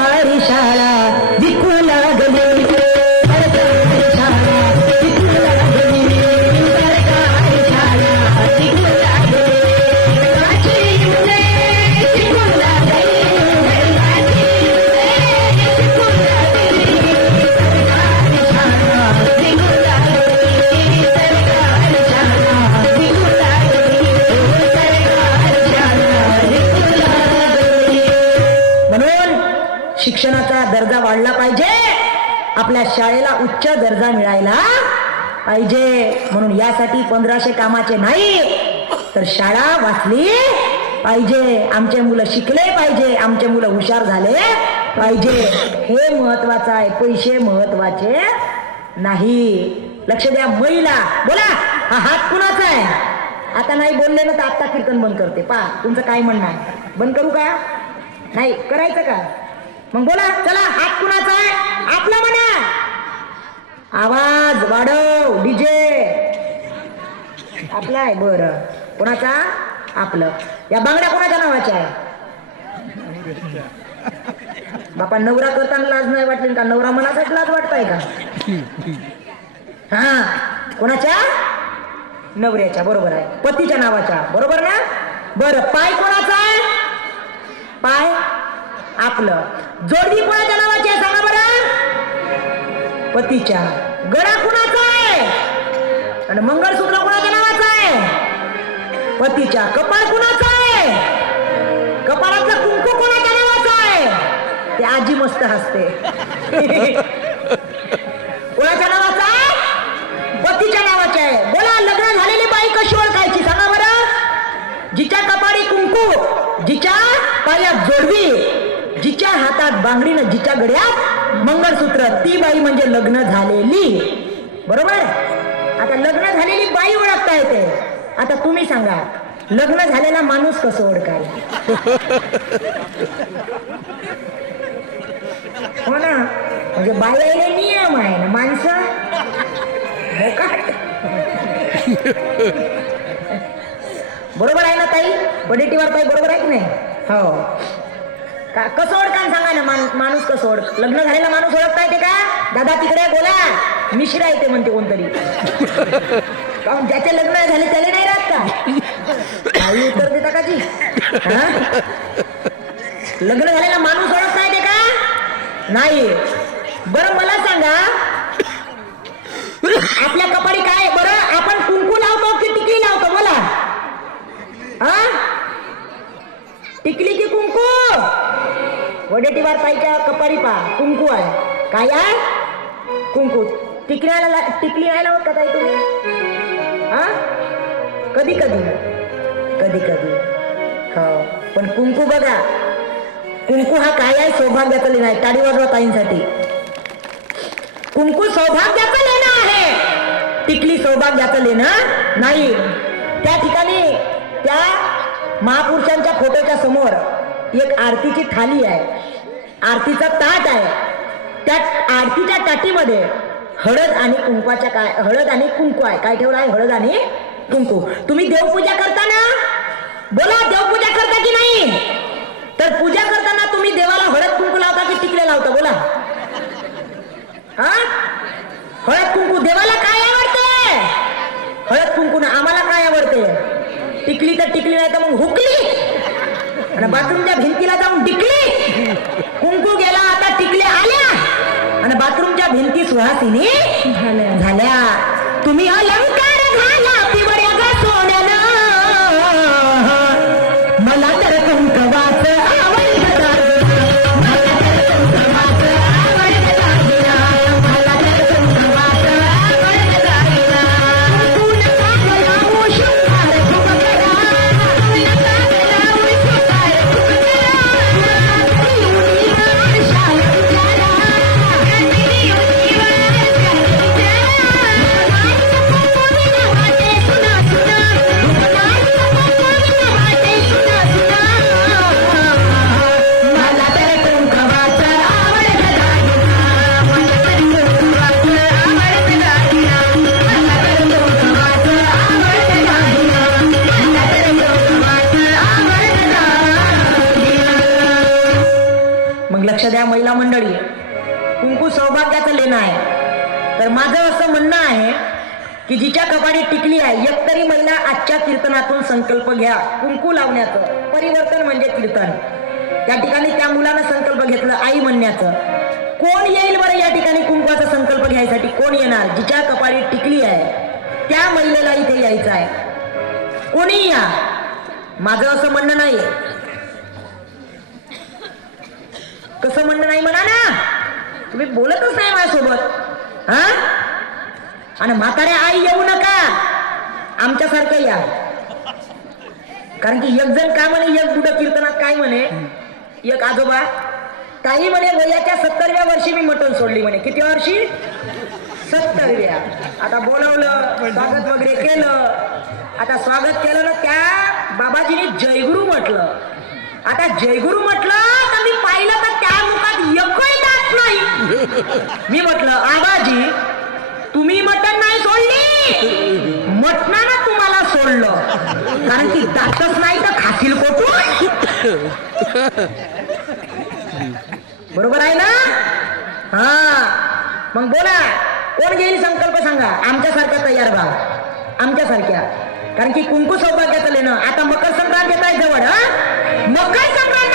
सरकारी शाळा विकू लागली, सरकारी शाळा विकू लागली, सरकारी शाळा विकू लागली, घरची मुले शिकू लागली, घरची मुले शिकू लागली, सरकारी शाळा विकू लागली, सरकारी शाळा विकू लागली, सरकारी शाळा विकू लागली. म्हणून शिक्षणाचा दर्जा वाढला पाहिजे, आपल्या शाळेला उच्च दर्जा मिळायला पाहिजे. म्हणून यासाठी 1500 कामाचे नाही, तर शाळा वाचली पाहिजे, आमचे मुलं शिकले पाहिजे, आमचे मुलं हुशार झाले पाहिजे. हे महत्वाचं आहे, पैसे महत्वाचे नाही. लक्ष द्या. महिला बोला, हा हात कुणाचा आहे? आता नाही बोलले ना तर आता कीर्तन बंद करते. पा तुमचं काय म्हणणं आहे? बंद करू का? नाही करायचं का? मग बोला, चला हात कुणाचा आहे? आपला म्हणा. आवाज वाढव, डीजे आपला आहे. बरं, कोणाचा? आपलं. या बांगड्या कोणाच्या नावाच्या आहे? बापा, नवरा करताना लाज नाही वाटली का? नवरा मनासाठी लाज वाटताय का? हा, कोणाच्या? नवऱ्याच्या. बरोबर आहे. पतीच्या नावाच्या. बरोबर ना? बरं, पाय कोणाचा आहे? पाय आपलं. जोडवी कोणाच्या नावाची आहे सांगा बरं? पतीच्या. गळा कुणाचा आहे? आणि मंगळसूत्र कोणाच्या नावाचं आहे? पतीच्या. कपाळ कुणाचं आहे? कपाळातलं कुंकू कोणाच्या नावाचं आहे? ते आजी मस्त हसते. कोणाच्या नावाचं आहे? पतीच्या नावाचे आहे. बोला, लग्न झालेली बाई कशी ओळखायची सांगा बरं? जिच्या कपाळी कुंकू, जिच्या पायात जोडवी, जिच्या हातात बांगडी, जिच्या गळ्यात मंगळसूत्र, ती बाई म्हणजे लग्न झालेली. बरोबर? आता लग्न झालेली बाई ओळखता येते. आता तुम्ही सांगा, लग्न झालेला माणूस कसं ओळखाल? हो ना? म्हणजे बाईला नियम आहे ना, माणसं बरोबर आहे ना ताई? पडेटीवर ताई बरोबर आहे की नाही? हो. का कसं ओळखा सांगा ना? माणूस कसं ओळख? लग्न झालेला माणूस ओळखता येते का? दादा तिकडे बोला, मिश्रा येते म्हणते कोणतरी. ज्याचे लग्न झाले त्याला नाही राहत का? काही उत्तर देता का जी? लग्न झालेला माणूस ओळखता येते का? नाही. बरं मला सांगा, आपल्या कपाळी काय बरं? आपण कुंकू लावतो की टिकली लावतो? बोला. हा, टिकली की कुंकू? वडेटीवार ताईच्या कपाळी पा कुंकू आहे. काय आहे? कुंकू. टिकली नाही लावत का ताई तुम्ही? हा, कधी कधी कधी कधी. हो, पण कुंकू बघा, कुंकू हा काय आहे? सौभाग्याचा लेणं आहे. टाळी वाजवा ताईंसाठी. कुंकू सौभाग्याचं लेणं आहे, टिकली सौभाग्याचं लेणं नाही. त्या ठिकाणी त्या महापुरुषांच्या फोटोच्या समोर एक आरतीची थाली आहे, आरतीचा ताट आहे. त्या आरतीच्या ताटीमध्ये हळद आणि कुंकवाच्या काय, हळद आणि कुंकू आहे. काय ठेवलं आहे? हळद आणि कुंकू. तुम्ही देवपूजा करता ना? बोला, देवपूजा करता की नाही? तर पूजा करताना तुम्ही देवाला हळद कुंकू लावता की टिकले लावता? बोला. हा, हळद कुंकू. देवाला काय आवडते? हळद कुंकू. ना आम्हाला काय आवडते? टिकली तर टिकली, नाही तर मग हुकली आणि बाथरूमच्या भिंतीला जाऊन टिकली. कुंकू गेला, आता टिकले आल्या आणि बाथरूमच्या भिंती सुहासिनी झाल्या. तुम्ही अलंकार घाला पिवळ्या गा सोन्यानं, मला तर कुंकवाच आवडत, मला तर कुंकवाच आवडत लागला, मला तर कुंकवाच आवडत लागला. कुंकू नका लावू शृंगार खूप करा, नका लावू शृंगार खूप करा, शाल विचारा, शाल विचारा. मग लक्ष द्या महिला मंडळी, कुंकू सौभाग्याचं लेणं आहे. तर माझं असं म्हणणं आहे की जिच्या कपाळी टिकली आहे, एकतरी महिला आजच्या कीर्तनातून संकल्प घ्या कुंकू लावण्याचं. परिवर्तन म्हणजे कीर्तन. त्या ठिकाणी त्या मुलानं संकल्प घेतलं आई म्हणण्याचं. कोण येईल बरं या ठिकाणी कुंकवाचा संकल्प घ्यायसाठी? कोण येणार? जिच्या कपाळी टिकली आहे त्या महिलेला इथे यायचं आहे. कोणी या. माझं असं म्हणणं नाही. कसं म्हणणं नाही म्हणा ना, तुम्ही बोलतच नाही माझ्यासोबत. हा, आणि म्हाताऱ्या आई येऊ नका, आमच्यासारखं या. कारण की एक जण काय म्हणे, एक बुडं कीर्तनात काय म्हणे, एक आजोबा काही म्हणे वयाच्या 70व्या वर्षी मी मटण सोडली म्हणे. किती वर्षी? 70व्या. आता बोलवलं, स्वागत वगैरे केलं. आता स्वागत केलं ना, त्या बाबाजीने जयगुरु म्हटलं. आता जयगुरु म्हटलं तर मी पाहिलं तर त्या मुखात एकही दात नाही. मी म्हटलं आबाजी तुम्ही मटण नाही सोडली, मटणानं तुम्हाला सोडलं. कारण की दातच नाही तर खातील कोठून? बरोबर आहे ना? हा, मग बोला कोण घेईल संकल्प सांगा. आमच्यासारख्या तयार व्हा, आमच्यासारख्या. कारण की कुंकू सौभाग्याचं लेणं. आता मकर संक्रांत येत आहे जवळ. हा, मकर संक्रांत